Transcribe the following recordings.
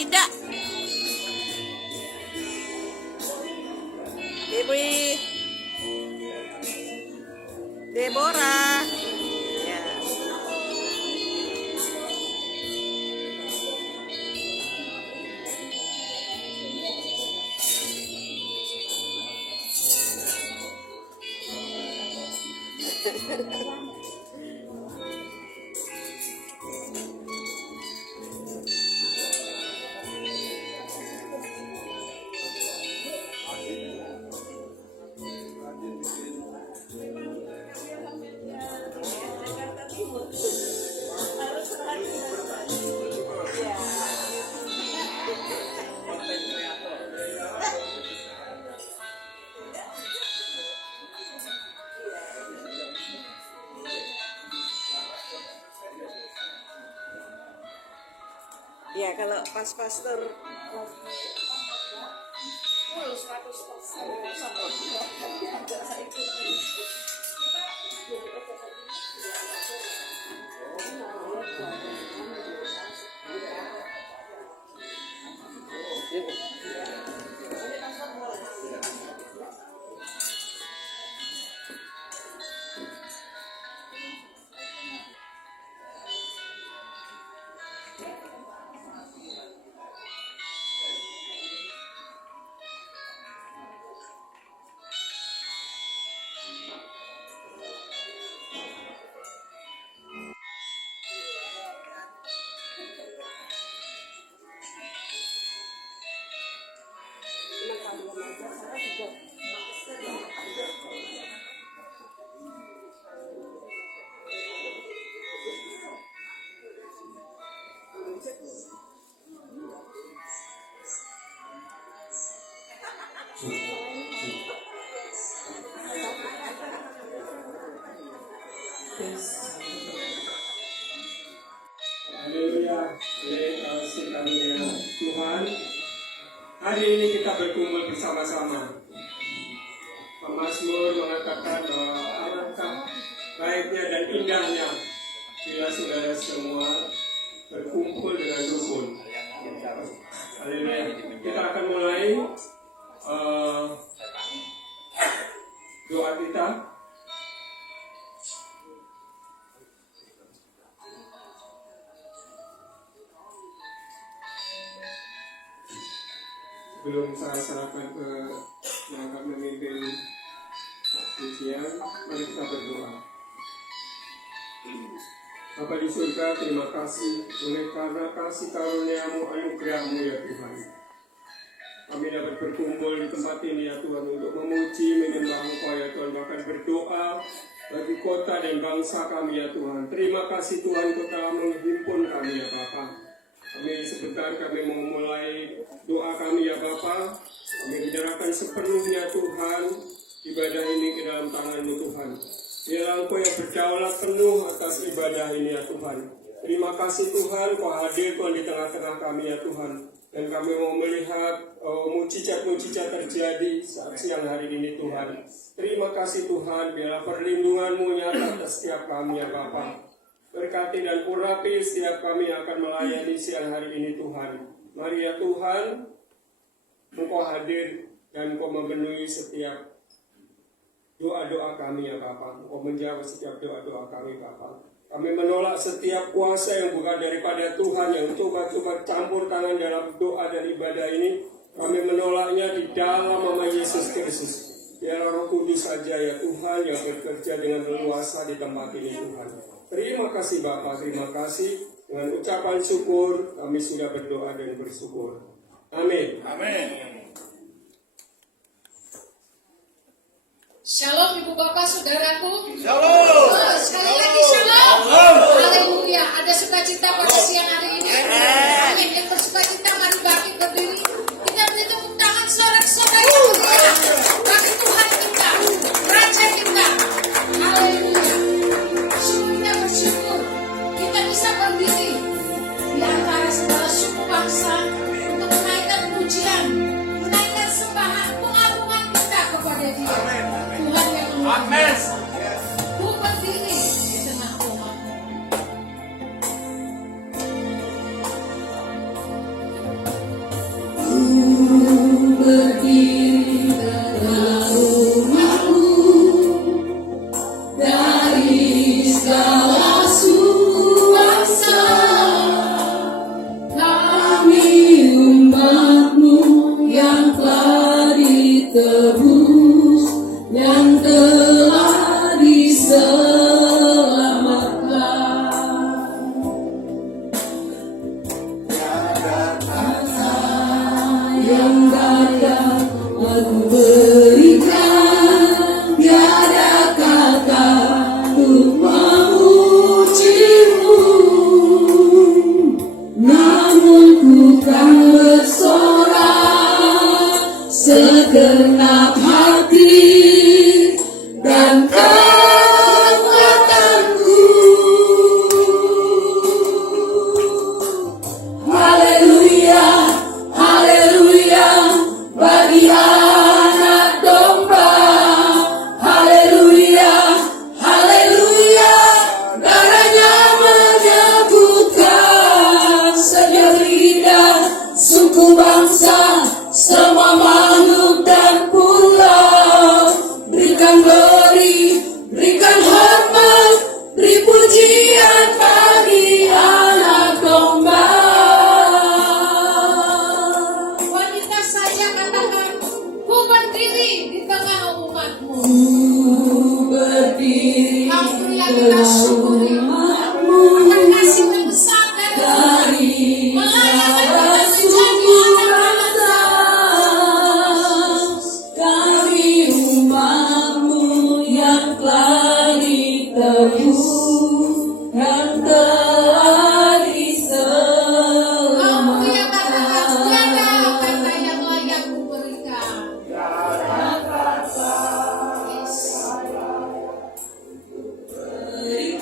Indah. Dewi. Deborah. Ya. Ya kalau pas pastor Haleluya, kasih karunia Tuhan. Hari ini kita berkumpul bersama-sama. Pemazmur mengatakan bahwa alangkah baiknya dan indahnya bila saudara semua berkumpul dengan rukun. Haleluya. Kita akan mulai doa kita. Sebelum saya serahkan ke yang akan memimpin pujian, mari kita berdoa. Bapa di surga, terima kasih oleh karena kasih karunia-Mu, anugerah-Mu ya Tuhan. Kami dapat berkumpul di tempat ini ya Tuhan untuk memuji, menyembah Engkau ya Tuhan, bahkan berdoa bagi kota dan bangsa kami ya Tuhan. Terima kasih Tuhan, Kau telah menghimpun kami ya Bapa. Kami sebentar kami mau mulai doa kami ya Bapa. Kami menyerahkan sepenuhnya Tuhan ibadah ini ke dalam tangan-Mu Tuhan. Biarlah Engkau yang berdaulat penuh atas ibadah ini ya Tuhan. Terima kasih Tuhan, Kau hadir Tuhan di tengah-tengah kami ya Tuhan. Dan kami mau melihat mujizat-mujizat terjadi saat siang hari ini Tuhan. Terima kasih Tuhan, biarlah perlindungan-Mu nyata atas setiap kami ya Bapa. Berkati dan urapi setiap kami yang akan melayani siang hari ini Tuhan. Mari ya Tuhan, Engkau hadir dan Engkau memenuhi setiap doa-doa kami ya Bapa. Engkau menjawab setiap doa-doa kami Bapa. Kami menolak setiap kuasa yang bukan daripada Tuhan yang coba-coba campur tangan dalam doa dan ibadah ini. Kami menolaknya di dalam nama Yesus Kristus. Biarlah Roh Kudus saja ya Tuhan yang bekerja dengan leluasa di tempat ini Tuhan. Terima kasih Bapa, terima kasih. Dengan ucapan syukur kami sudah berdoa dan bersyukur. Amin. Amin. Shalom Ibu Bapak Saudaraku. Shalom. Sekali lagi shalom. Haleluya. Ada sukacita pada siang hari ini. Amin. Yang bersukacita mari bangkit berdiri. Kita beri tepuk tangan sorak-sorai yang mulia bagi Tuhan kita, Raja kita. Haleluya. Sungguh kita bersyukur kita bisa berdiri di antara segala suku bangsa untuk menaikkan pujian, menaikkan sembahan, pengagungan kita kepada Dia. Tuhan yang Amin. Bukan kata aku berikan, tiada kata untuk memujimu, namun ku kan bersorak segenap hati dan kekuatanku. Haleluya, haleluya, bagi anak domba. Haleluya, haleluya, darahnya menyebutkan setiap lidah, suku bangsa, semua makhluk dan pulau. Berikan glory, berikan hormat, beri pujian bagi anak domba. Wanita saja katakan, ku berdiri di tengah umatmu. Ku berdiri Haleluya, kita syukuri umatmu akan kasih terbesar dari dari melayani segala dan suku menjadi bangsa. Kami umatmu yang telah ditebus, yang telah kamu yang katakan, tiada diselamatkan. kata yang layak kuberikan. Yes. Berikan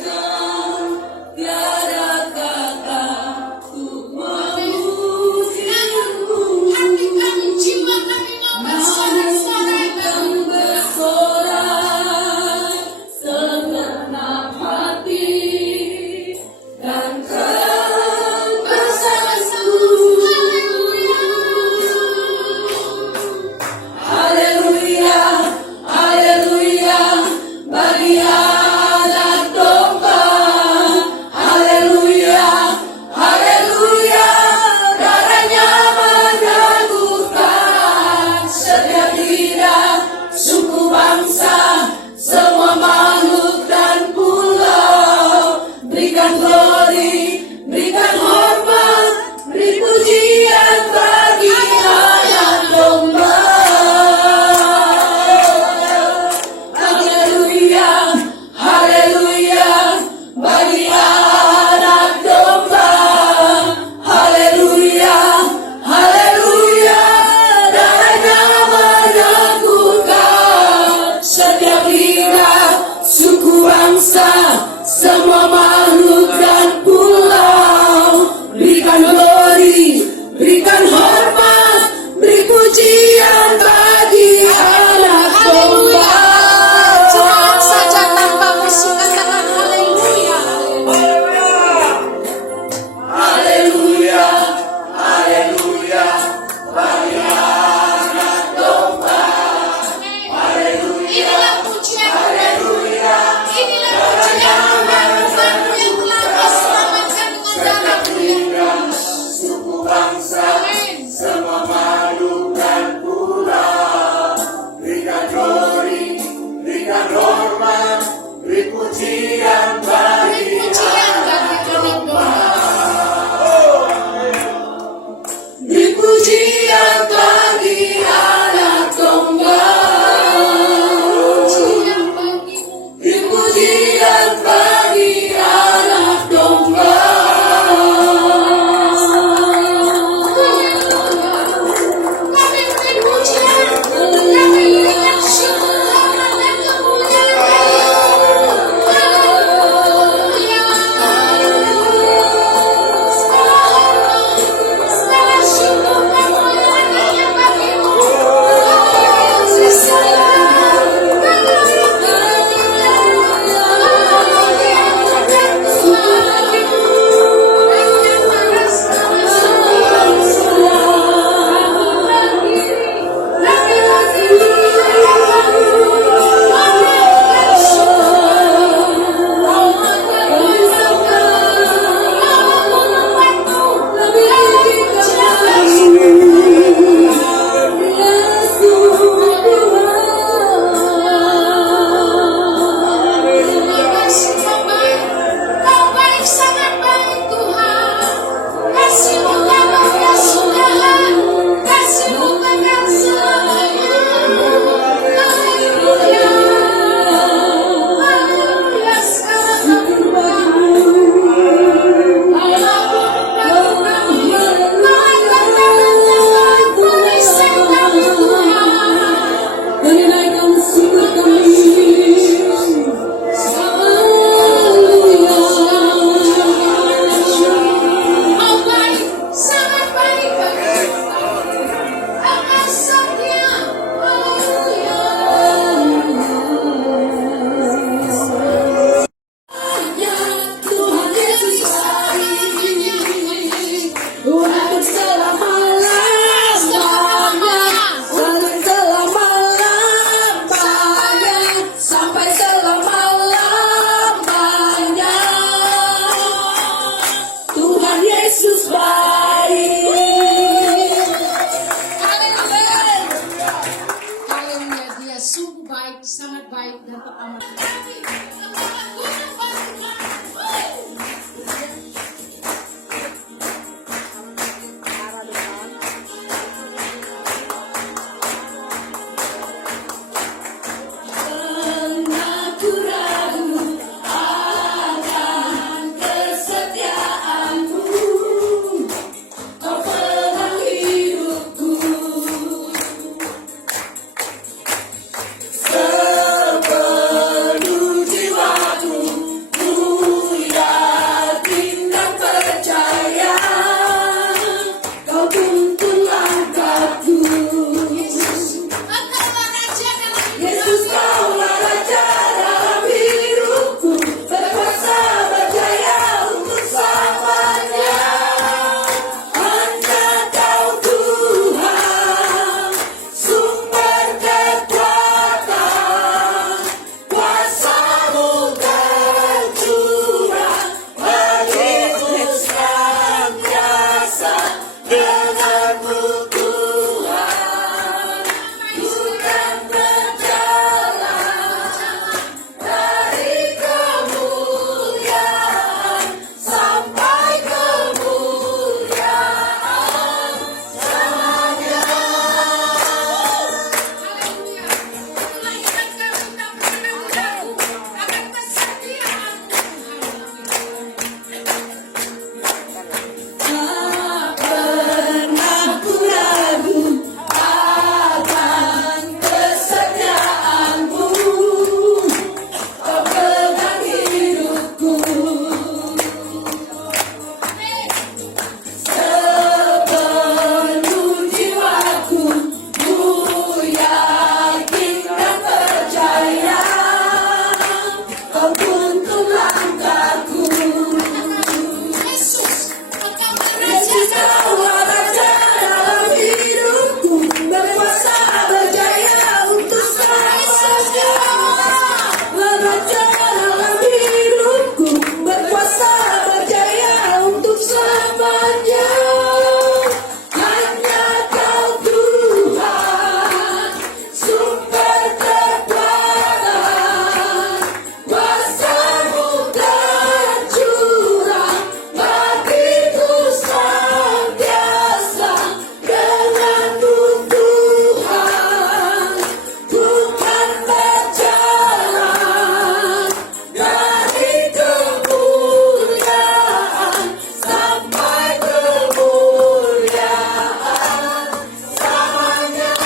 berkuasa berjaya untuk selamanya. Raja dalam hidupku berkuasa berjaya untuk selamanya. Hanya Kau Tuhan, sumber kekuatan, kuasa-Mu tercurah, bagiku senantiasa. Denganmu Tuhan, ku kan berjalan dari kemuliaan sampai kemuliaan selamanya.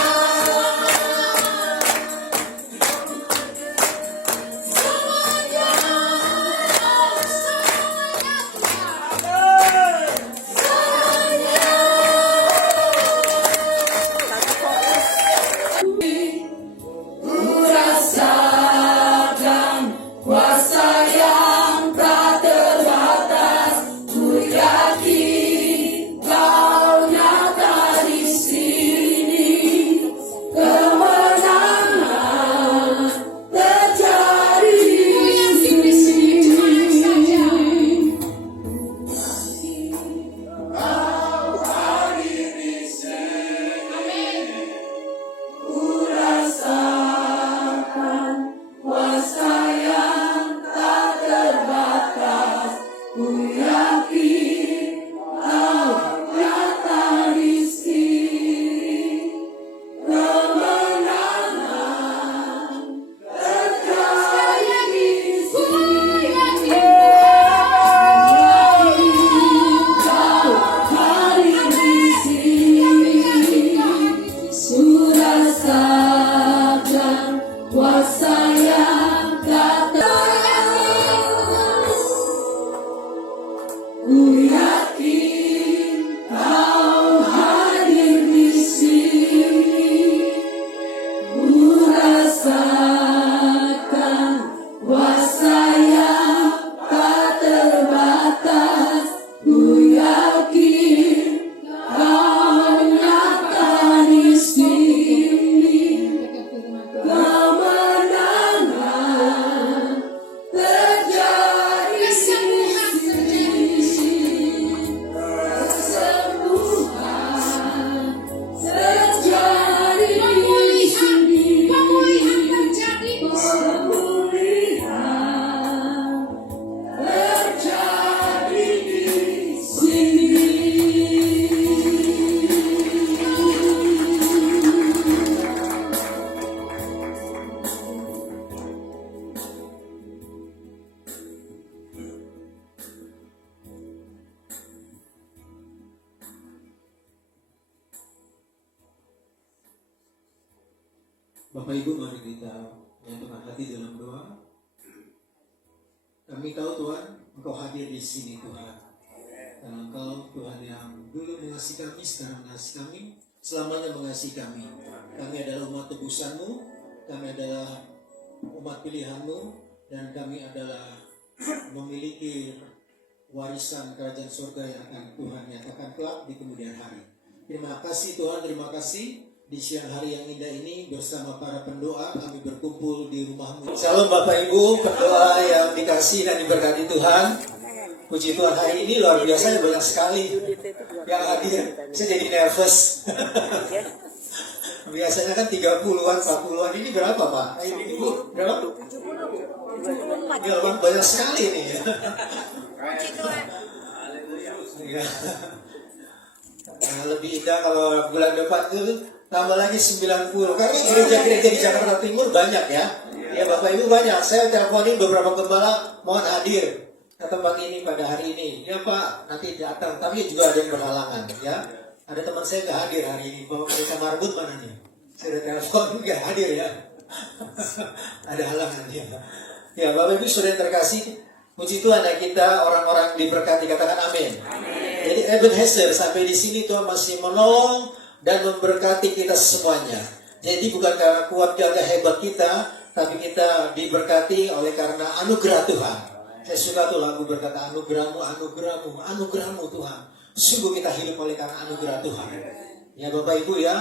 Rasakan kuasa yang tak terbatas. Ku yakin Kau nyata di sini. Kemenangan terjadi di sini. Kau hadir di sini. Ku rasakan kuasa yang tak terbatas. Ku yakin Kau nyata di sini. Kemenangan terjadi di sini. Kau hadir di sini. Ku rasakan kuasa yang tak terbatas. Ku yakin Kau hadir di sini. Ku rasakan kuasa yang tak terbatas. Ku yakin Kau nyata di sini. Kemenangan terjadi di sini. Kesembuhan terjadi di sini. Pemulihan terjadi. Pemulihan terjadi di sini. Bapak Ibu, mari kita menyatukan hati dalam doa. Kami tahu Tuhan, Engkau hadir di sini Tuhan. Dan Engkau Tuhan yang dulu mengasihi kami, sekarang mengasihi kami, selamanya mengasihi kami. Kami adalah umat tebusan-Mu, kami adalah umat pilihan-Mu, dan kami adalah memiliki warisan kerajaan surga yang akan Tuhan nyatakan kelak di kemudian hari. Terima kasih Tuhan, terima kasih. Di siang hari yang indah ini bersama para pendoa kami berkumpul di rumah-Mu. Shalom Bapak Ibu, pendoa yang dikasihi dan diberkati Tuhan. Puji Tuhan, hari ini luar biasa, banyak sekali yang hadir. Saya jadi nervous. Biasanya kan 30-an, 40-an, ini berapa Pak? Ini Ibu, berapa? Ya, banyak sekali nih. Ya. Nah, lebih indah kalau bulan depan tuh tambah lagi 90. Kami gereja-gereja di Jakarta Timur banyak ya. Ya Bapak Ibu banyak. Saya teleponin beberapa gembala mohon hadir ke tempat ini pada hari ini. Ya Pak, nanti datang. Tapi juga ada yang berhalangan ya. Ada teman saya nggak hadir hari ini. Bapak Pendeta Marbut mana nih? Saya udah telepon nggak hadir ya. Ada halangan ya. Ya Bapak Ibu sudah terkasih. Puji Tuhan ya, kita orang-orang diberkati, katakan amin. Jadi Ebenezer sampai di sini Tuhan masih menolong dan memberkati kita semuanya. Jadi bukan karena kuat gagah hebat kita, tapi kita diberkati oleh karena anugerah Tuhan. Saya suka tuh lagu berkata anugerahmu, anugerahmu, anugerahmu Tuhan. Sungguh kita hidup oleh karena anugerah Tuhan. Ya Bapak Ibu ya.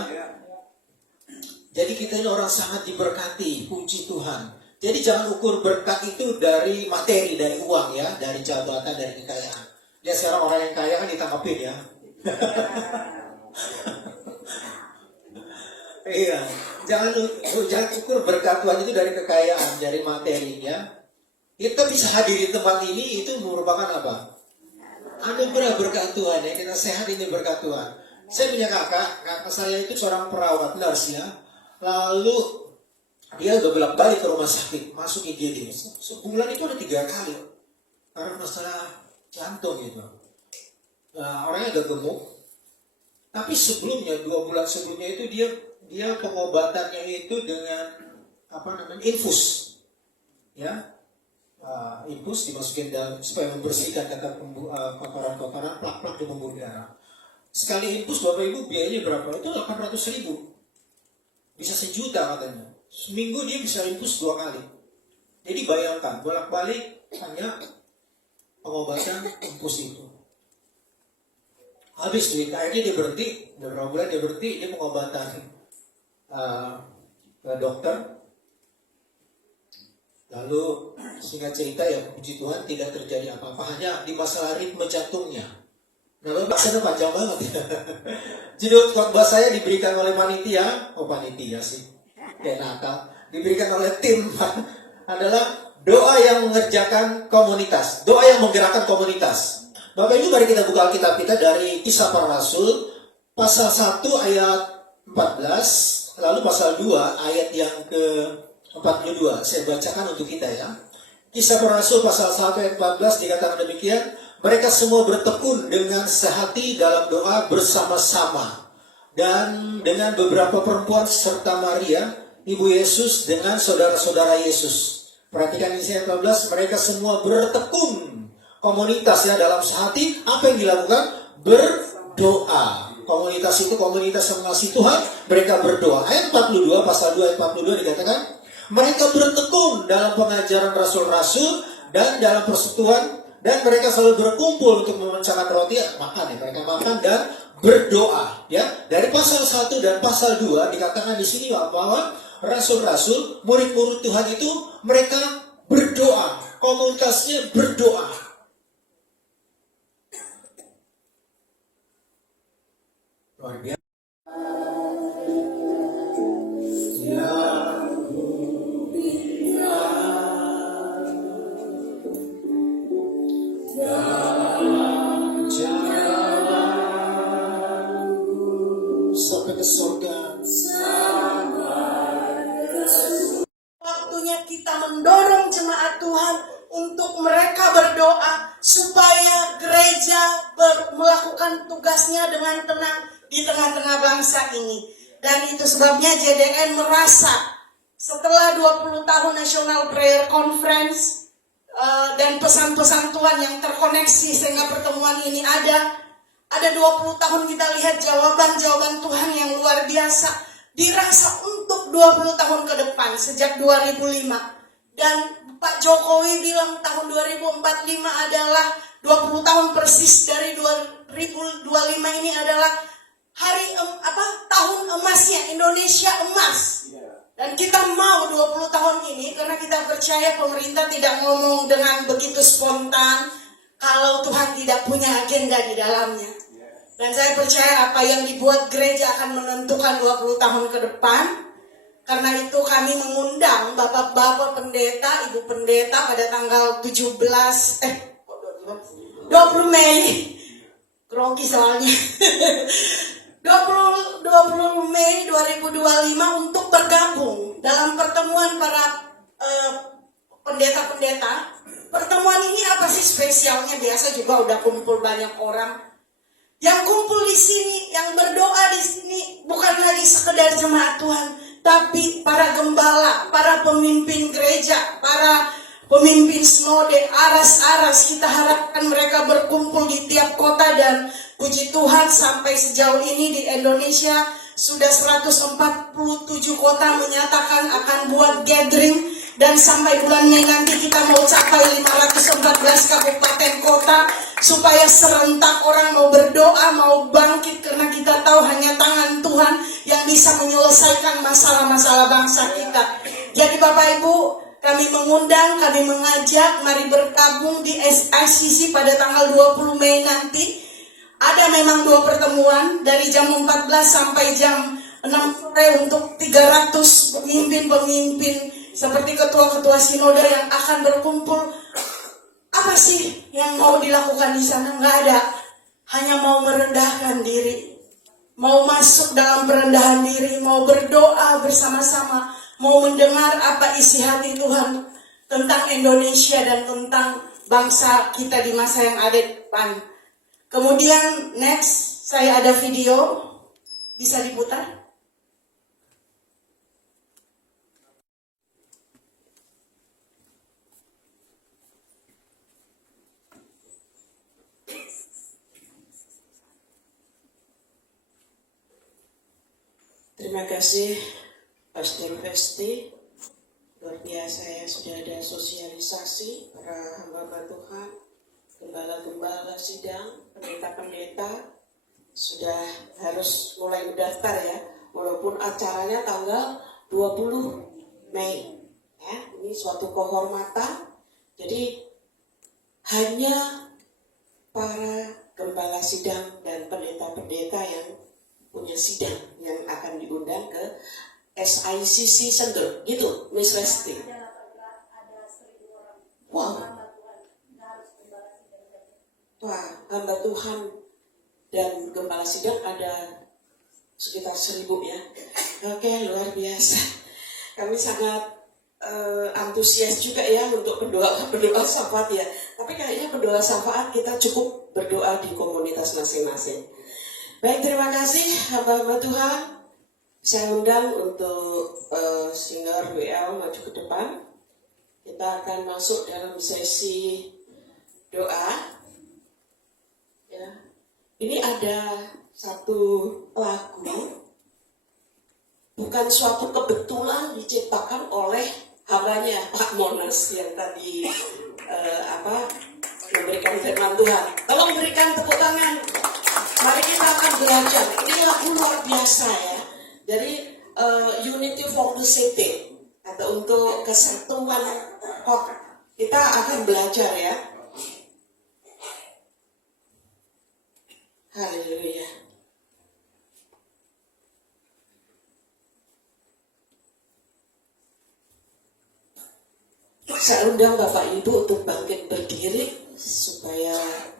Jadi kita ini orang sangat diberkati, puji Tuhan. Jadi jangan ukur berkat itu dari materi, dari uang ya, dari jabatan, dari kekayaan. Lihat sekarang orang yang kaya kan ditangkapin ya. Iya, jangan ukur berkat Tuhan itu dari kekayaan, dari materi ya. Kita bisa hadir di tempat ini itu merupakan apa? Anugerah berkat Tuhan ya. Kita sehat ini berkat Tuhan. Saya punya kakak saya itu seorang perawat nurse ya. Lalu dia udah bolak-balik ke rumah sakit, masuk IGD. Sebulan itu ada 3 kali karena masalah jantung gitu. Orangnya agak gemuk. Tapi sebelumnya 2 bulan sebelumnya itu dia pengobatannya itu dengan infus, ya, infus dimasukin dalam supaya membersihkan kotoran-kotoran plak-plak di pembuluh darah. Sekali infus Bapak Ibu biayanya berapa? Itu 800.000, bisa 1 juta katanya. Seminggu dia bisa infus 2 kali. Jadi bayangkan bolak-balik hanya pengobatan infus itu. Habis duit, akhirnya dia berhenti. Beberapa bulan dia berhenti, dia pengobatan ke dokter. Lalu singkat cerita ya puji Tuhan tidak terjadi apa-apa, hanya di masalah ritme jantungnya. Nah Bapak sana panjang banget ya. Judul khotbah saya diberikan oleh panitia sih, kayak Natal, diberikan oleh tim adalah doa yang mengerjakan komunitas, doa yang menggerakkan komunitas. Bapak Ibu mari kita buka Alkitab kita dari Kisah Para Rasul pasal 1 ayat 14, lalu pasal 2 ayat yang ke-42. Saya bacakan untuk kita ya. Kisah Para Rasul pasal 1 ayat 14 dikatakan demikian, mereka semua bertekun dengan sehati dalam doa bersama-sama, dan dengan beberapa perempuan serta Maria Ibu Yesus dengan saudara-saudara Yesus. Perhatikan di ayat 14, mereka semua bertekun komunitas ya dalam sehati. Apa yang dilakukan? Berdoa. Komunitas itu komunitas yang mengasihi Tuhan, mereka berdoa. Ayat 42, pasal 2 ayat 42 dikatakan, mereka bertekun dalam pengajaran rasul-rasul dan dalam persekutuan, dan mereka selalu berkumpul untuk memecahkan roti, mereka makan dan berdoa. Ya, dari pasal 1 dan pasal 2 dikatakan di sini bahwa rasul-rasul, murid-murid Tuhan itu mereka berdoa, komunitasnya berdoa. Luar biasa. Sampai ke surga. Waktunya kita mendorong jemaat Tuhan untuk mereka berdoa supaya gereja melakukan tugasnya dengan tenang di tengah-tengah bangsa ini. Dan itu sebabnya JDN merasa setelah 20 tahun National Prayer Conference dan pesan-pesan Tuhan yang terkoneksi sehingga pertemuan ini ada 20 tahun kita lihat jawaban-jawaban Tuhan yang luar biasa dirasa untuk 20 tahun ke depan sejak 2005. Dan Pak Jokowi bilang tahun 2045 adalah 20 tahun persis dari 2025 ini adalah tahun emasnya, Indonesia emas. Dan kita mau 20 tahun ini karena kita percaya pemerintah tidak ngomong dengan begitu spontan kalau Tuhan tidak punya agenda di dalamnya. Dan saya percaya apa yang dibuat gereja akan menentukan 20 tahun ke depan. Karena itu kami mengundang Bapak-Bapak Pendeta, Ibu Pendeta pada tanggal 20 Mei. Grogi soalnya. 20 Mei 2025 untuk bergabung dalam pertemuan para pendeta-pendeta. Pertemuan ini apa sih spesialnya? Biasa juga udah kumpul banyak orang. Yang kumpul di sini, yang berdoa di sini bukan lagi sekedar jemaat Tuhan, tapi para gembala, para pemimpin gereja, para pemimpin sinode, aras-aras. Kita harapkan mereka berkumpul di tiap kota dan puji Tuhan sampai sejauh ini di Indonesia sudah 147 kota menyatakan akan buat gathering, dan sampai bulan Mei nanti kita mau capai 514 kabupaten kota supaya serentak orang mau berdoa, mau bangkit, karena kita tahu hanya tangan Tuhan yang bisa menyelesaikan masalah-masalah bangsa kita. Jadi Bapak Ibu, kami mengundang, kami mengajak, mari bergabung di ICC pada tanggal 20 Mei nanti. Ada memang 2 pertemuan dari jam 14 sampai jam 6 sore untuk 300 pemimpin-pemimpin seperti ketua-ketua sinode yang akan berkumpul. Apa sih yang mau dilakukan di sana? Nggak ada. Hanya mau merendahkan diri. Mau masuk dalam perendahan diri, mau berdoa bersama-sama, mau mendengar apa isi hati Tuhan tentang Indonesia dan tentang bangsa kita di masa yang ada di depan. Kemudian next, saya ada video, bisa diputar? Terima kasih Pastor Festi, luar biasa ya, sudah ada sosialisasi para hamba Tuhan, gembala-gembala sidang, pendeta-pendeta sudah harus mulai mendaftar ya, walaupun acaranya tanggal 20 Mei ya, ini suatu kehormatan. Jadi hanya para gembala sidang dan pendeta-pendeta yang punya sidang yang akan diundang ke SICC Sentul, gitu Miss Lesti. Wow. Wah, hamba Tuhan dan gembala sidang ada sekitar 1000 ya. Oke, luar biasa. Kami sangat antusias juga ya untuk berdoa syafaat ya. Tapi kayaknya berdoa syafaat kita cukup berdoa di komunitas masing-masing. Baik, terima kasih hamba-hamba Tuhan. Saya undang untuk singer WL maju ke depan. Kita akan masuk dalam sesi doa. Ya. Ini ada satu lagu, bukan suatu kebetulan diciptakan oleh hambanya Pak Monas yang tadi memberikan firman Tuhan. Tolong berikan tepuk tangan. Mari kita akan belajar. Ini lagu luar biasa ya. Jadi Unity for the City atau untuk kesatuan kota. Kita akan belajar ya. Haleluya. Saya undang Bapak Ibu untuk bangkit berdiri supaya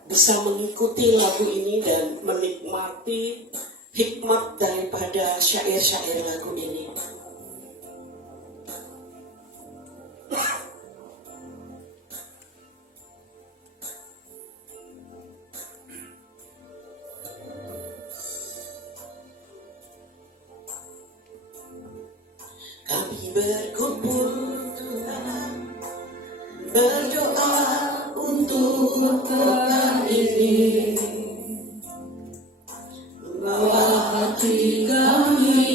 bisa mengikuti lagu ini dan menikmati hikmat daripada syair-syair lagu ini. Kami berkumpul berdoa untuk kota ini, membawa hati kami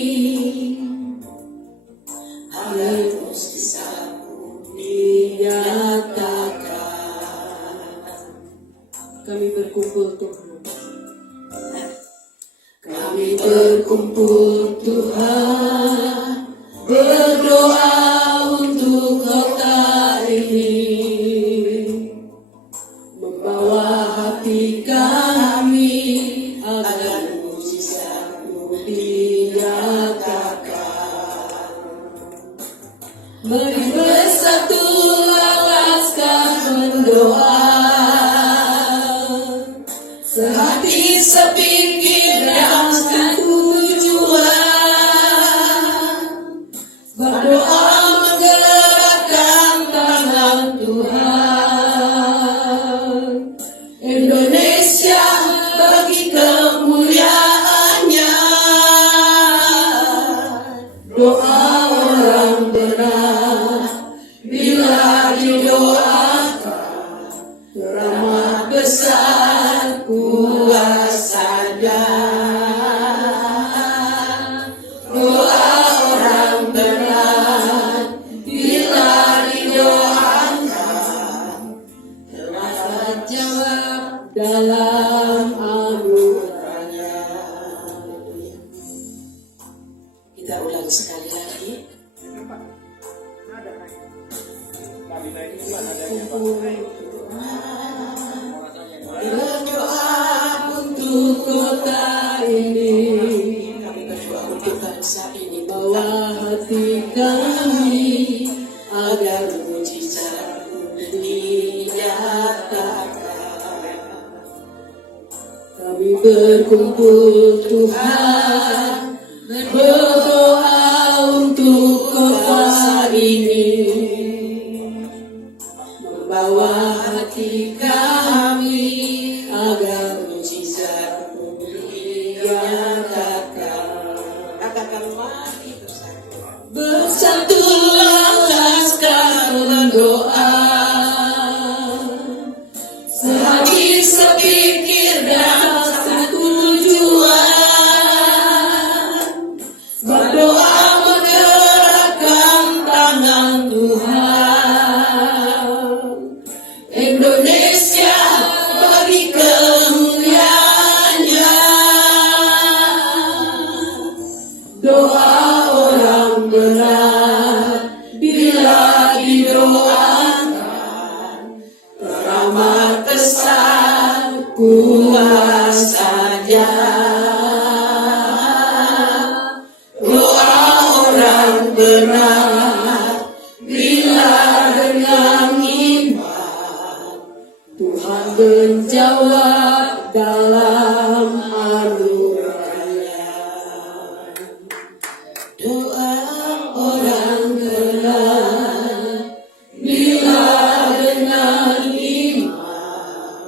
harus bisa dinyatakan. Kami berkumpul Tuhan, kami berkumpul Tuhan, berdoa untuk kota ini, membawa hati kami agar mujizat-Mu dinyatakan. Mari bersatu alaskan mendoa, sehati sepikir dan tujuan, berdoa menggerakkan tangan Tuhan. Indonesia bagi kemuliaan-Nya, doa orang benar bila didoakan, rahmat besar kuasa-Nya. Doa orang benar bila didoakan, telah terjawab sekali lagi. Berdoa untuk kota ini, Kami berdoa untuk bangsa ini, bawa hati kami agar mujizat dinyatakan. kami berkumpul Tuhan, berdoa untuk kota ini, membawa hati kami agar mujizat dinyatakan. Katakan mari bersatu. Bersatulah laskar berdoa, sehati sepikir dan satu tujuan, berdoa menggerakkan tangan Tuhan. Indonesia bagi kemuliaannya, doa orang benar bila didoakan, teramat besar kuasanya. Doa orang benar bila dengan iman, Tuhan menjawab dalam anugerahnya. Doa orang benar bila dengan iman,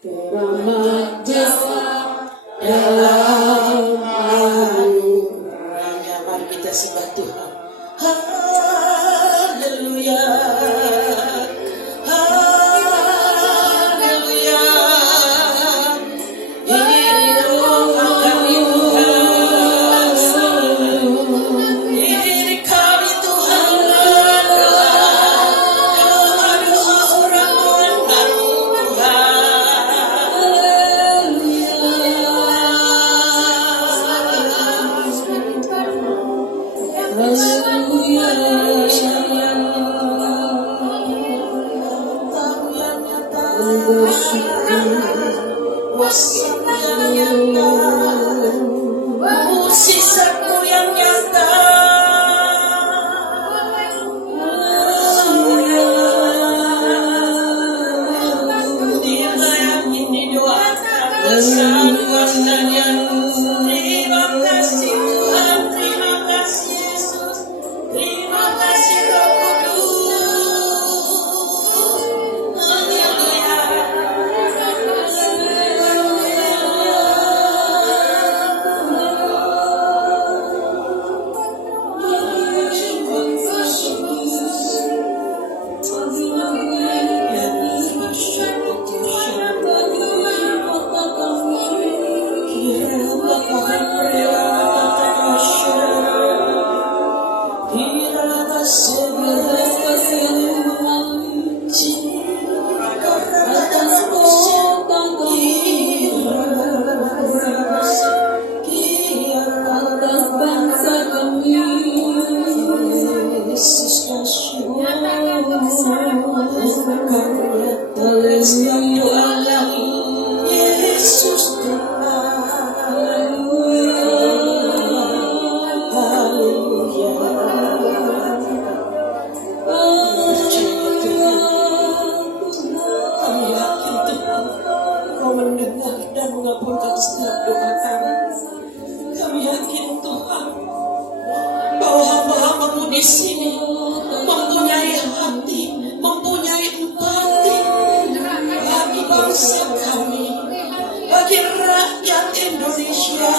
teramat jawab dalam anugerahnya. Mari kita sembah Tuhan. Haleluya. Haleluya. Ini doa kami Tuhan. Ini kami Tuhan. Doa orang benar Mujizatmu yang nyata. Dia yang ini doakan bersama-samanya. Terima kasih Tuhan, terima kasih Yesus, terima kasih Roh Kudus. Yesus Kau mendengar dan mengabulkan setiap doa kami. Kami yakin Tuhan bahwa hamba-hambamu di sini mempunyai hati, mempunyai empati bagi bangsa kami, bagi rakyat Indonesia,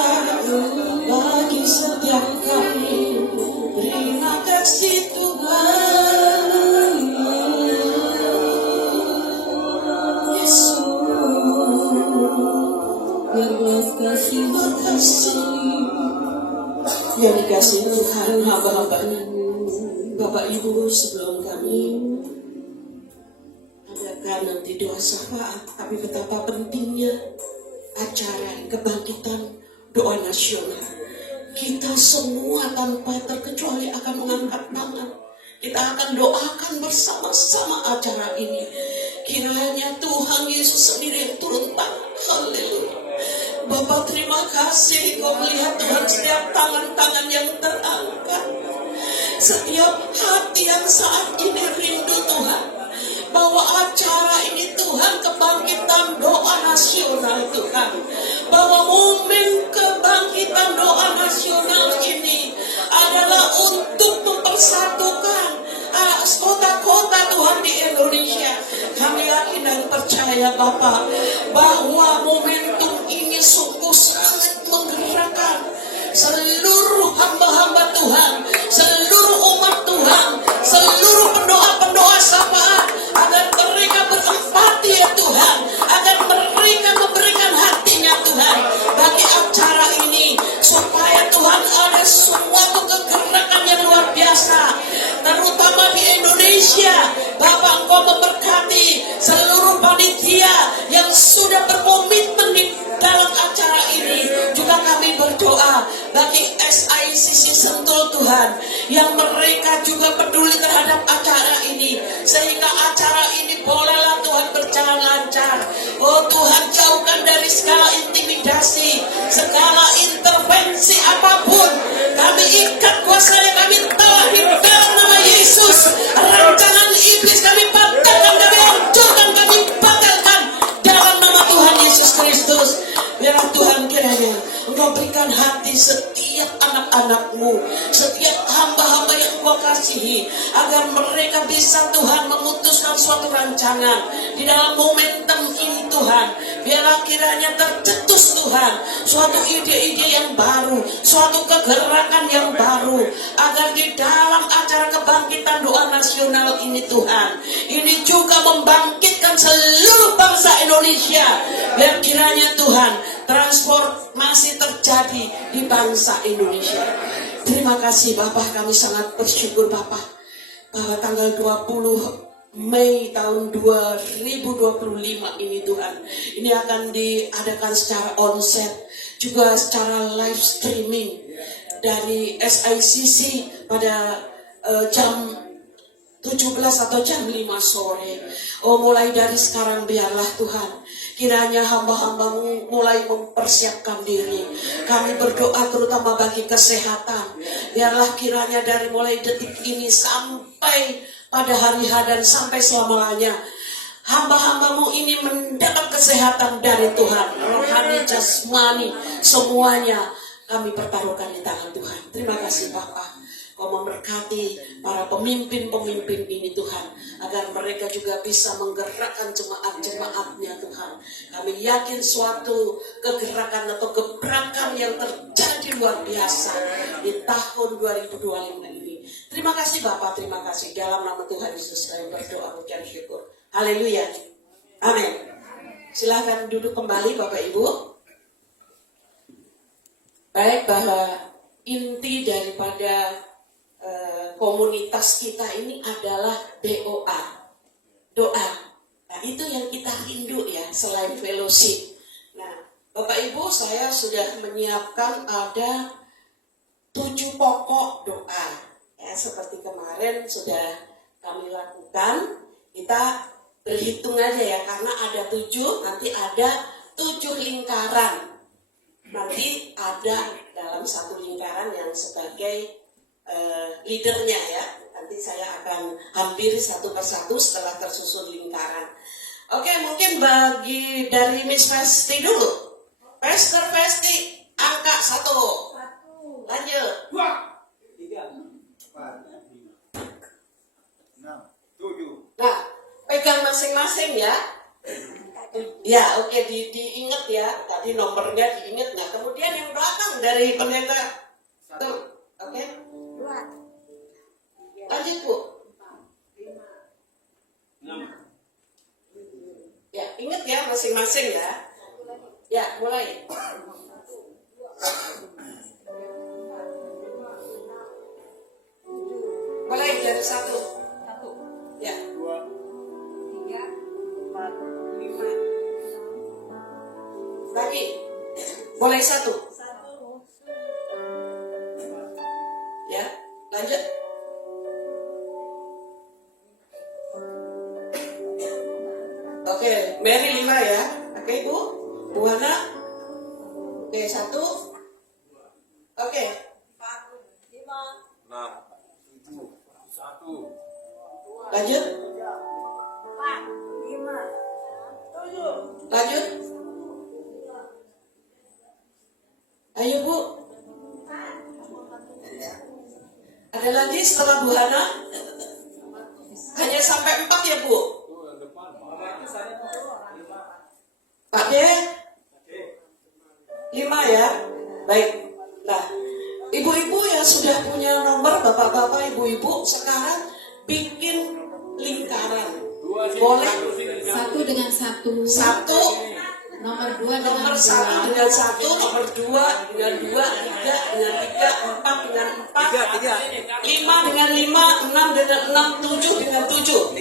bagi setiap kami. Terima kasih Tuhan. Yesus. Terima kasih yang dikasih Tuhan hamba-hambanya. Bapak Ibu, sebelum kami adakan nanti doa syafaat, tapi betapa pentingnya acara kebangkitan doa nasional. kita semua tanpa terkecuali akan mengangkat tangan. Kita akan doakan bersama-sama acara ini. Kiranya Tuhan Yesus sendiri yang turun tangan. Haleluya. Bapak terima kasih Kau melihat Tuhan setiap tangan-tangan yang terangkat. Setiap hati yang saat ini rindu Tuhan. Bahwa acara ini Tuhan kebangkitan doa nasional Tuhan. Bahwa momen kebangkitan doa nasional ini adalah untuk mempersatukan kota-kota Tuhan di Indonesia. Kami yakin dan percaya Bapak bahwa momentum ini sungguh sangat menggerakkan seluruh hamba-hamba Tuhan, seluruh umat Tuhan, seluruh pendoa-pendoa syafaat agar mereka berempati ya Tuhan, agar mereka memberikan hatinya Tuhan bagi acara ini, supaya Tuhan ada suatu kegerakan yang luar biasa, terutama di Indonesia. Bapak Engkau memberkati seluruh panitia yang sudah berkomitmen di dalam acara ini. Juga kami berdoa bagi SICC Sentul Tuhan, yang mereka juga peduli terhadap acara ini, sehingga acara ini bolehlah Tuhan berjalan lancar. Oh Tuhan, jauhkan dari segala intimidasi, segala intervensi apapun. Kami ikat kuasanya, kami tolak di dalam nama Yesus. Rancangan iblis kami patahkan, kami hancurkan, kami batalkan dalam nama Tuhan Yesus Kristus. Biarlah Tuhan kiranya Engkau berikan hati setiap anak-anak-Mu, setiap hamba-hamba yang Engkau kasihi, agar mereka bisa Tuhan memutuskan suatu rancangan di dalam momentum ini Tuhan. Biarlah kiranya tercetus Tuhan suatu ide-ide yang baru, suatu kegerakan yang baru, agar di dalam acara kebangkitan doa nasional ini Tuhan, ini juga membangkitkan seluruh bangsa Indonesia. Biar kiranya Tuhan transformasi terjadi di bangsa Indonesia. Terima kasih Bapak, kami sangat bersyukur Bapak, bahwa tanggal 20 Mei tahun 2025 ini Tuhan, ini akan diadakan secara onsite, juga secara live streaming dari SICC pada jam 17 atau jam 5 sore. Oh, mulai dari sekarang biarlah Tuhan kiranya hamba-hamba-Mu mulai mempersiapkan diri. Kami berdoa terutama bagi kesehatan. Biarlah kiranya dari mulai detik ini sampai pada hari H dan sampai selama-lamanya, hamba-hamba-Mu ini mendapat kesehatan dari Tuhan. Rohani, jasmani, semuanya kami pertaruhkan di tangan Tuhan. Terima kasih Bapak. Kau memberkati para pemimpin-pemimpin ini Tuhan, agar mereka juga bisa menggerakkan jemaat-jemaatnya Tuhan. Kami yakin suatu kegerakan atau gebrakan yang terjadi luar biasa di tahun 2025 ini. Terima kasih Bapak, terima kasih. Dalam nama Tuhan Yesus kami berdoa mengucap syukur. Haleluya. Amin. Silahkan duduk kembali Bapak Ibu. Baik, bahwa inti daripada komunitas kita ini adalah doa. Nah, itu yang kita rindu ya, selain fellowship. Nah, Bapak Ibu, saya sudah menyiapkan ada 7 pokok doa. Ya, seperti kemarin sudah kami lakukan. Kita berhitung aja ya, karena ada 7, nanti ada 7 lingkaran. Nanti ada dalam satu lingkaran yang sebagai leadernya ya. Nanti saya akan hampiri satu persatu setelah tersusun lingkaran. Oke, mungkin bagi dari Miss Festi dulu. Pastor Festi, angka 1. Lanjut. 3, 4, 5, 6, 7. Nah, pegang masing-masing ya. Ya, oke, diingat ya. Tadi nomornya diingat. Nah, kemudian yang belakang dari pendeta. Tuh, oke. Lanjut Bu. 6. Ya, ingat ya masing-masing ya. Ya, mulai. Mulai dari 1. Ya. 2, 3, 4, 5. Lagi. Mulai 1. Buana? Oke, 1. Oke. Lanjut. Lanjut. Ayo Bu. Ada lagi setelah Bu Hana? Hanya sampai 4 ya Bu? Pak D? 5 ya? Baik. Nah, ibu-ibu yang sudah punya nomor, bapak-bapak, ibu-ibu, sekarang bikin lingkaran. Boleh? 1 dengan 1. 1, Nomor 2 dengan nomor 2. 1 dengan 1, nomor 2 dengan 2, 3 dengan 3, 4 dengan 4, 5 dengan 5, 6 dengan 6, 7 dengan 7.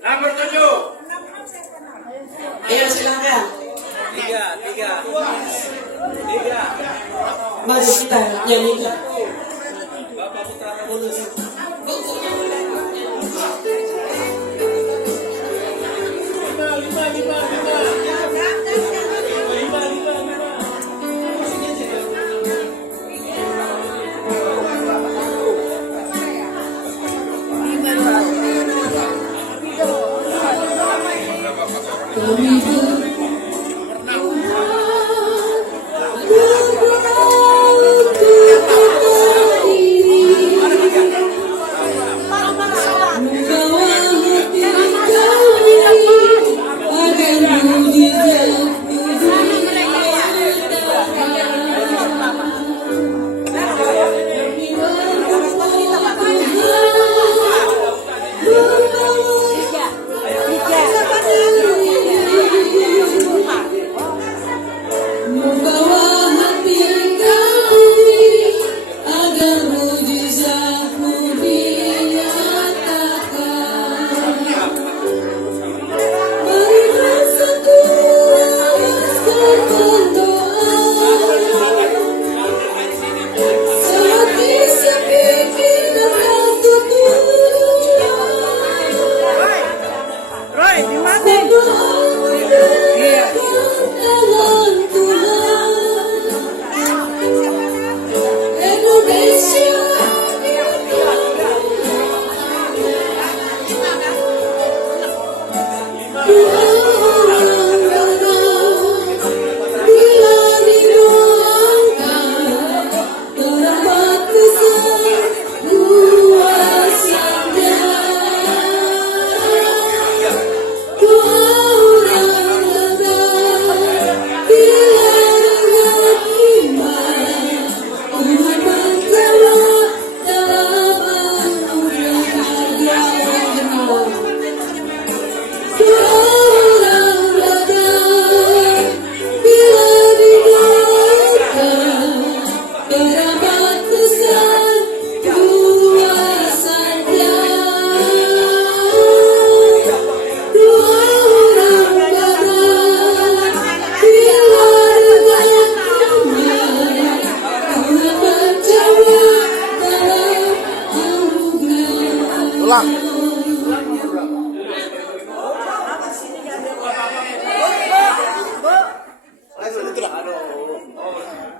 Nomor 7. Ayo silakan. 3. Mari kita nyanyikan.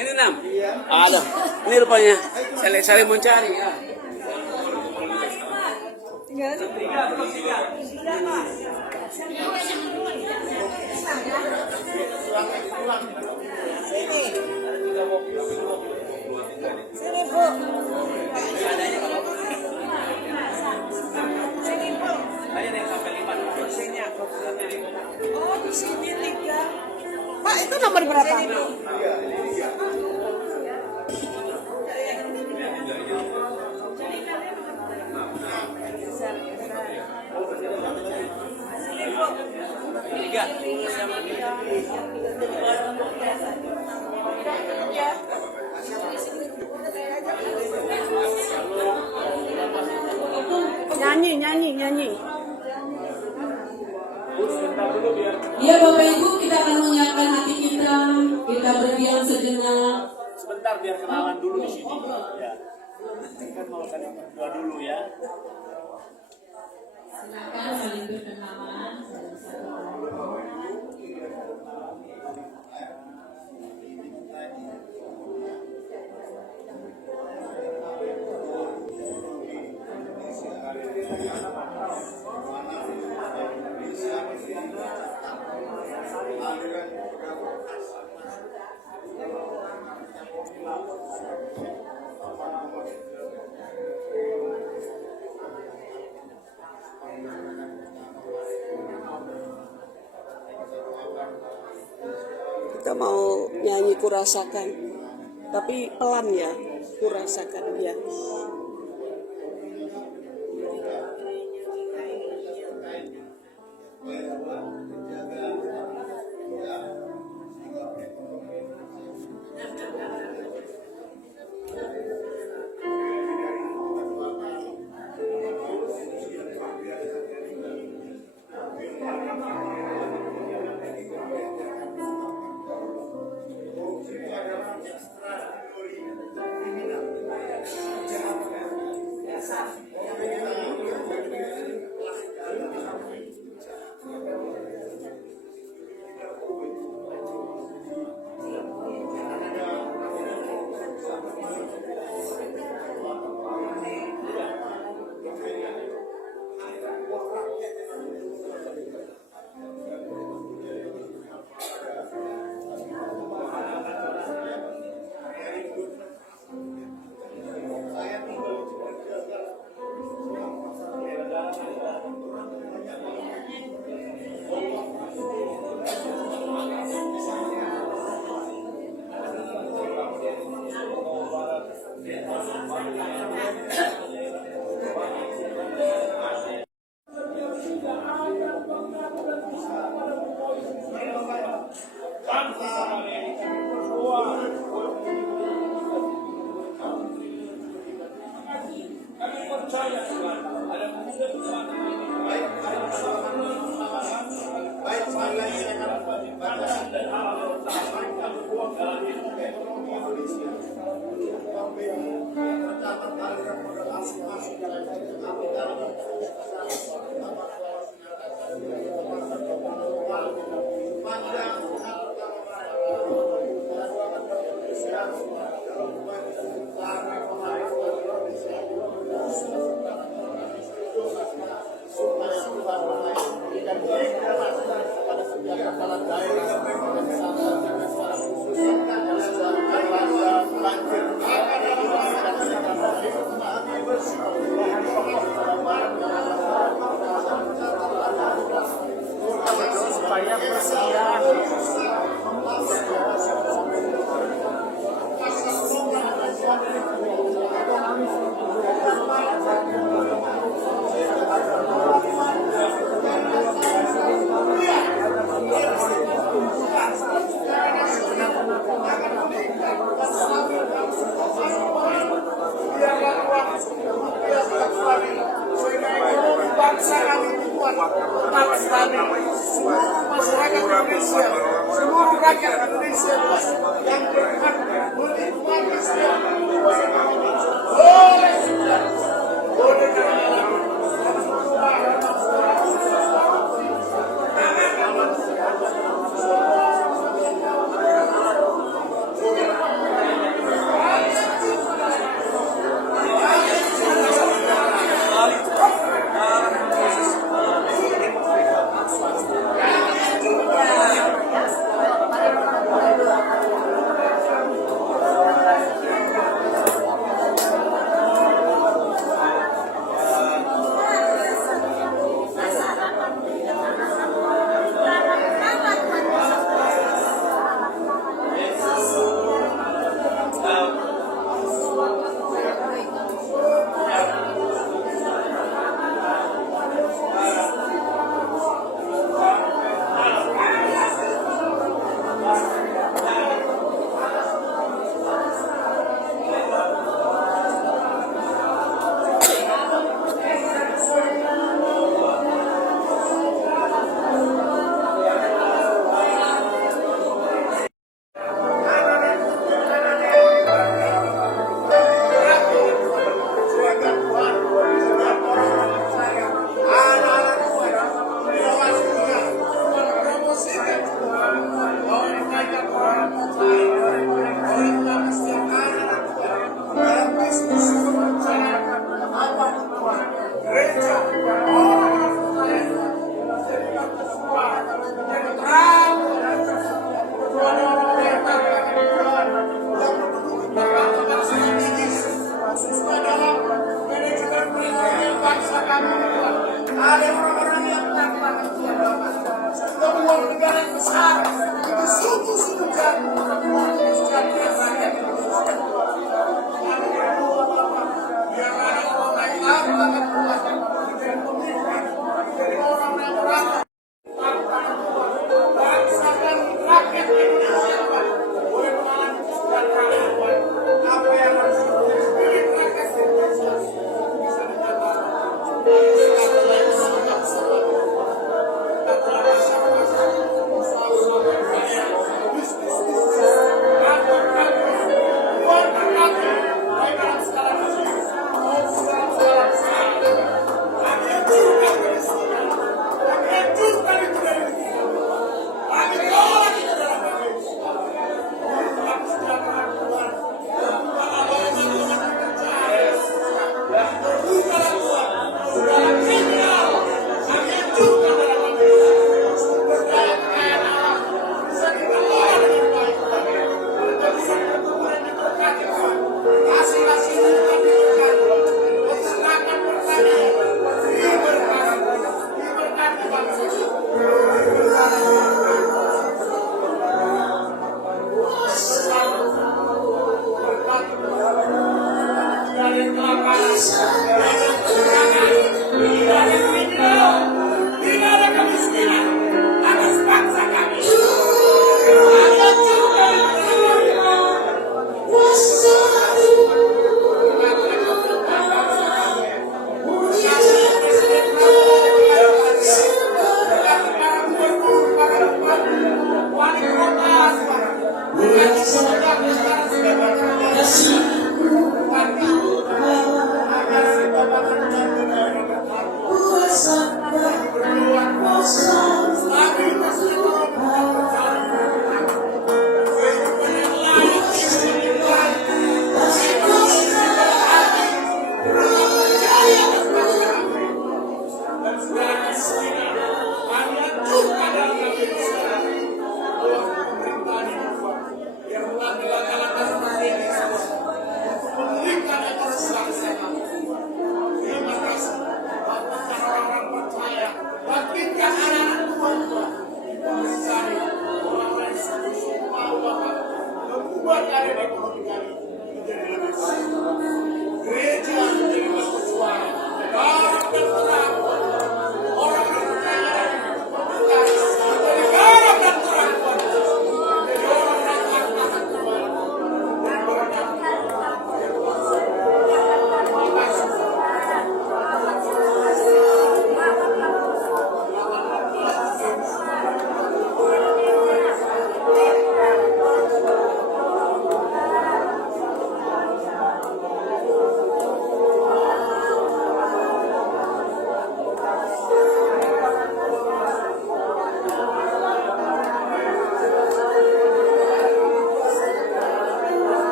Ini 6. Ada. Ini rupanya. Saling mencari ya. Oh, di sini 3. Pak, itu nomor berapa? Nyanyi. Ya Bapak Ibu, kita akan menyiapkan hati kita berdiam sejenak. Sebentar biar kenalan dulu di sini. Ya. Kan mau saling berdua dulu ya. Silakan saling berkenalan. Kita mau nyanyi Kurasakan, tapi pelan ya, Kurasakan ya. Seluruh rakyat Indonesia yang berhak menikmati setiap boleh sudah boleh dalam manajemen perekonomian bangsa kami Tuhan. Ada orang-orang yang melakukan Tuhan Bapak. Untuk uang negara yang besar itu sungguh-sungguh jatuh untuk kesejahteraan rakyat Indonesia. Kami berdoa Bapak, biar ada orang yang lakukan Tuhan menjadi pemimpin, menjadi orang yang berakal. Bangsa dan rakyat Indonesia Tuhan boleh mengalami kesejahteraan Tuhan. Apa yang harus menjadi milik rakyat Indonesia bisa dinyatakan.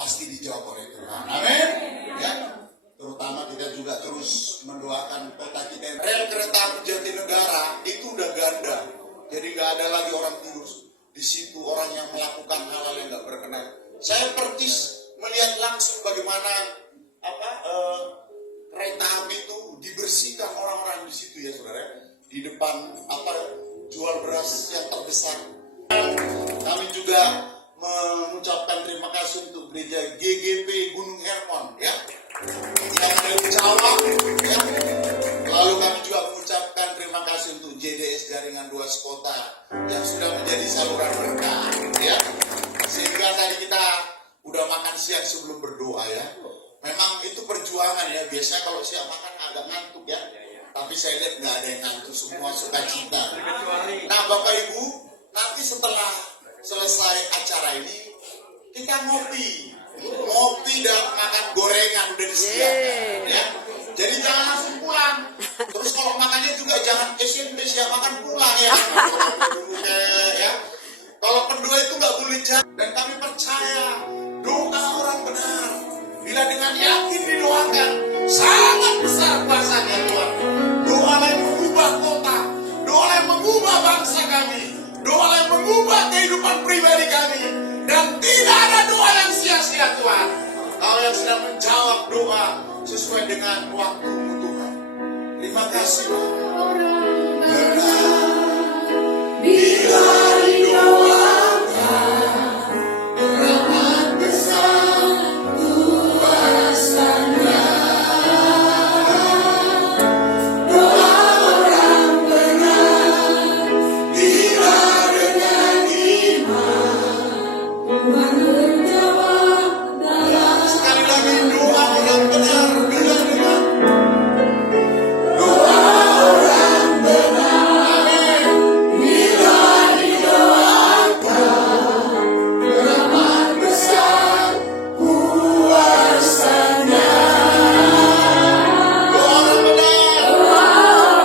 pasti dijawab oleh Tuhan. Amin. Ya. Terutama kita juga terus mendoakan kota kita. Rel kereta api Jatinegara itu udah ganda. Jadi nggak ada lagi orang tidur di situ, orang yang melakukan hal-hal yang nggak berkenan. Saya percis langsung bagaimana kereta api itu dibersihkan orang-orang di situ ya saudara, di depan jual beras yang terbesar. Kami juga mengucapkan terima kasih untuk gereja GGP Gunung Hermon ya, yang dari Cawang ya. Lalu kami juga mengucapkan terima kasih untuk JDS Jaringan 2 Sekota yang sudah menjadi saluran berkah ya. Sehingga tadi kita udah makan siang sebelum berdoa ya. Memang itu perjuangan ya. Biasanya kalau siang makan agak ngantuk ya. Tapi saya lihat nggak ada yang ngantuk, semua sukacita. Nah Bapak Ibu, nanti setelah selesai acara ini kita ngopi dan makan gorengan udah disediakan ya. Jadi jangan langsung pulang. Terus kalau makannya juga jangan Asian base ya, makan pulang ya. Ya. Kalau pendua itu nggak boleh jahat. Dan kami percaya doa orang benar bila dengan yakin didoakan sangat besar kuasanya Tuhan. Doa yang mengubah kota, doa yang mengubah bangsa kami, doa yang mengubah kehidupan pribadi kami. Dan tidak ada doa yang sia-sia Tuhan. Kau yang sedang menjawab doa sesuai dengan waktu-Mu Tuhan. Terima kasih Tuhan. Bila didoakan, rahmat besar kuasanya. Doa orang benar, bila dengan iman, Tuhan menjawab dalam. Sekali lagi doa orang benar, bila dengan doa orang benar. Amin. Bila didoakan, rahmat besar kuasanya. Doa orang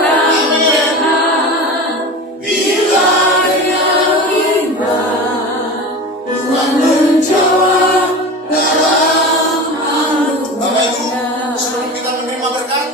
benar. Amin. Bila dengan iman, Tuhan menjawab dalam anugerah. Bapak Ibu, sebelum kita menerima berkat,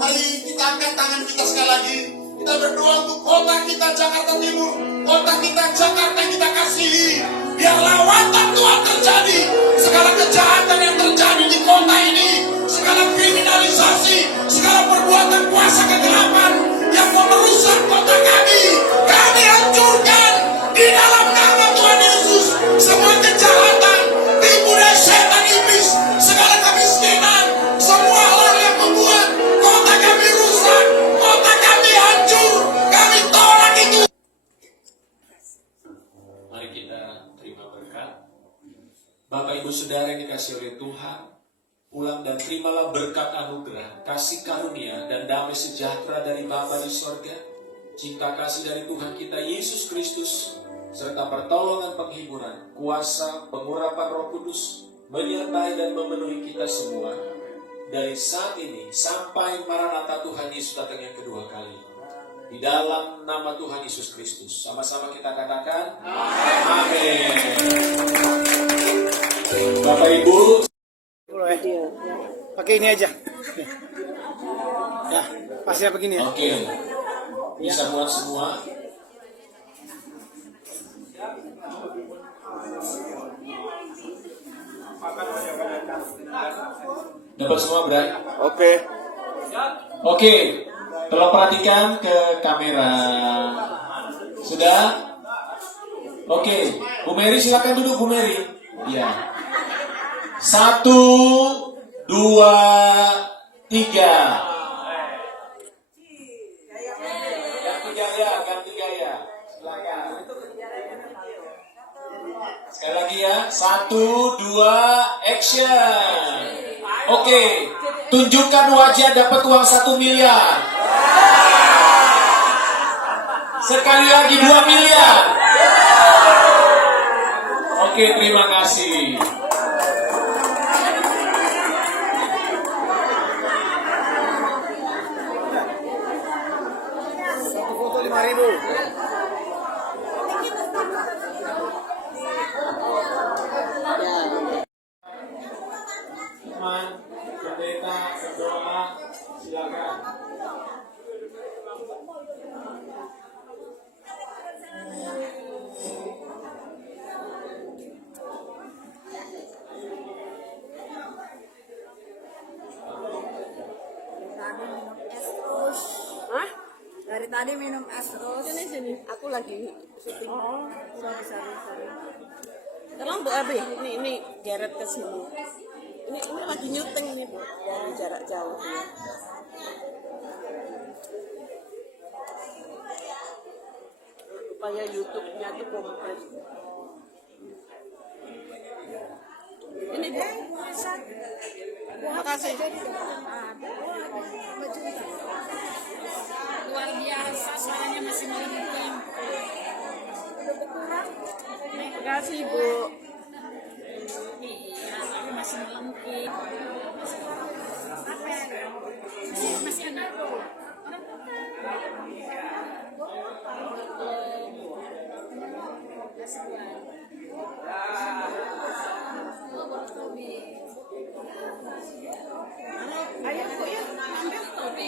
mari kita angkat tangan kita sekali lagi. Kita berdoa untuk kota kita Jakarta Timur, kota kita Jakarta yang kita kasihi. Biar lawatan Tuhan terjadi. Segala kejahatan yang terjadi di kota ini, segala kriminalisasi, segala perbuatan kuasa kegelapan yang mau merusak kota kami hancurkan di dalam nama Tuhan Yesus. Semua kejahatan, tipu daya setan iblis, segala kemiskinan, semua hal yang membuat kota kami rusak, kota kami hancur, kami tolak itu. Mari kita terima berkat. Bapak Ibu Saudara yang dikasihi oleh Tuhan, pulang dan terimalah berkat anugerah, kasih karunia dan damai sejahtera dari Bapa di sorga, cinta kasih dari Tuhan kita Yesus Kristus, serta pertolongan penghiburan, kuasa, pengurapan Roh Kudus menyertai dan memenuhi kita semua dari saat ini sampai Maranatha Tuhan Yesus datang yang kedua kali. Di dalam nama Tuhan Yesus Kristus, sama-sama kita katakan amin. Bapak Ibu, Pakai ini aja. Ya, pasnya begini ya. oke, bisa muat semua. Dapat semua, Bray? Oke, tolong perhatikan ke kamera. Sudah? Oke, Bu Mary silakan duduk, Bu Mary. Ya. 1, 2, 3. Ganti gaya. Silakan. Sekali lagi ya. 1, 2, action. Oke. Tunjukkan wajah dapat uang 1 miliar. Sekali lagi 2 miliar. Oke, terima kasih. Satu foto 5.000. Teman, pendeta, berdoa, silakan. Tadi minum es terus. Sini, aku lagi syuting. Oh, sorry. Tolong Bu Abi, ini geret ke sini. Ini lagi nyuting nih Bu, dari jarak jauh. Supaya YouTube-nya tuh komplit. Ini Bu. Terima kasih. Luar biasa, suaranya masih melengking. Terima kasih Bu. Iya, tapi masih melengking. Masih ada tuh. Ayo Bu ya, ambil kopi.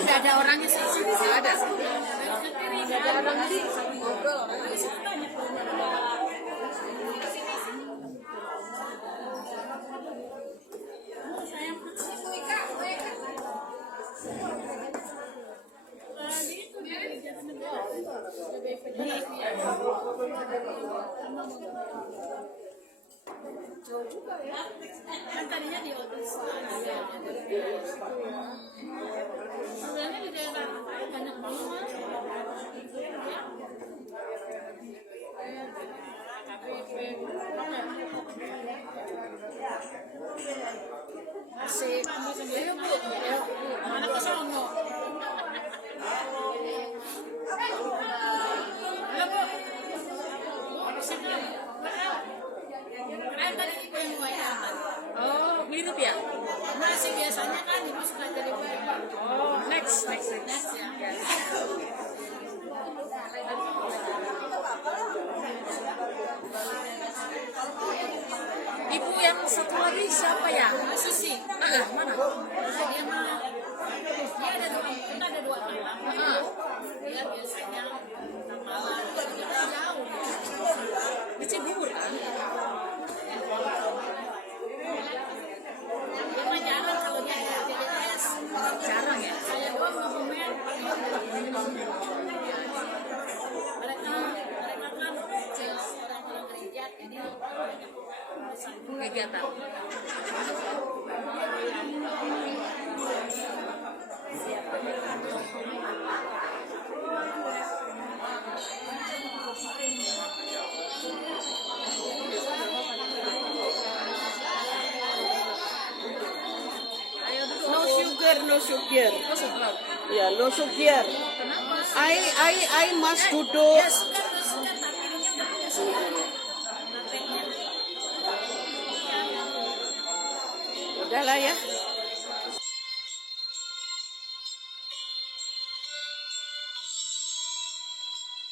Nggak ada orangnya sih, nggak ada. Nggak ada orang sih, ngobrol orangnya sih banyak. Jauh juga ya. Kan tadinya di Odus. Sebenarnya di daerah banyak banget. Asik. Ayo Bu. Mana ke sono? Halo Bu. Kan tadi ibu yang WA. Oh, mirip ya? Masih biasanya kan ibu suka jadi WA. Oh, next ya. Ibu yang satu lagi siapa ya? Sisi. Mana? Dia mana? Dia ada dua. Kita ada dua anak. Dia biasanya malam jauh. Di Cibubur kan? Dia mah jarang kalau dia ada JDS. Jarang ya. Saya doang ngomongin. Mereka kan orang-orang gereja jadi kegiatan. No sugar. Ya, no sugar. I must duduk. Udahlah ya.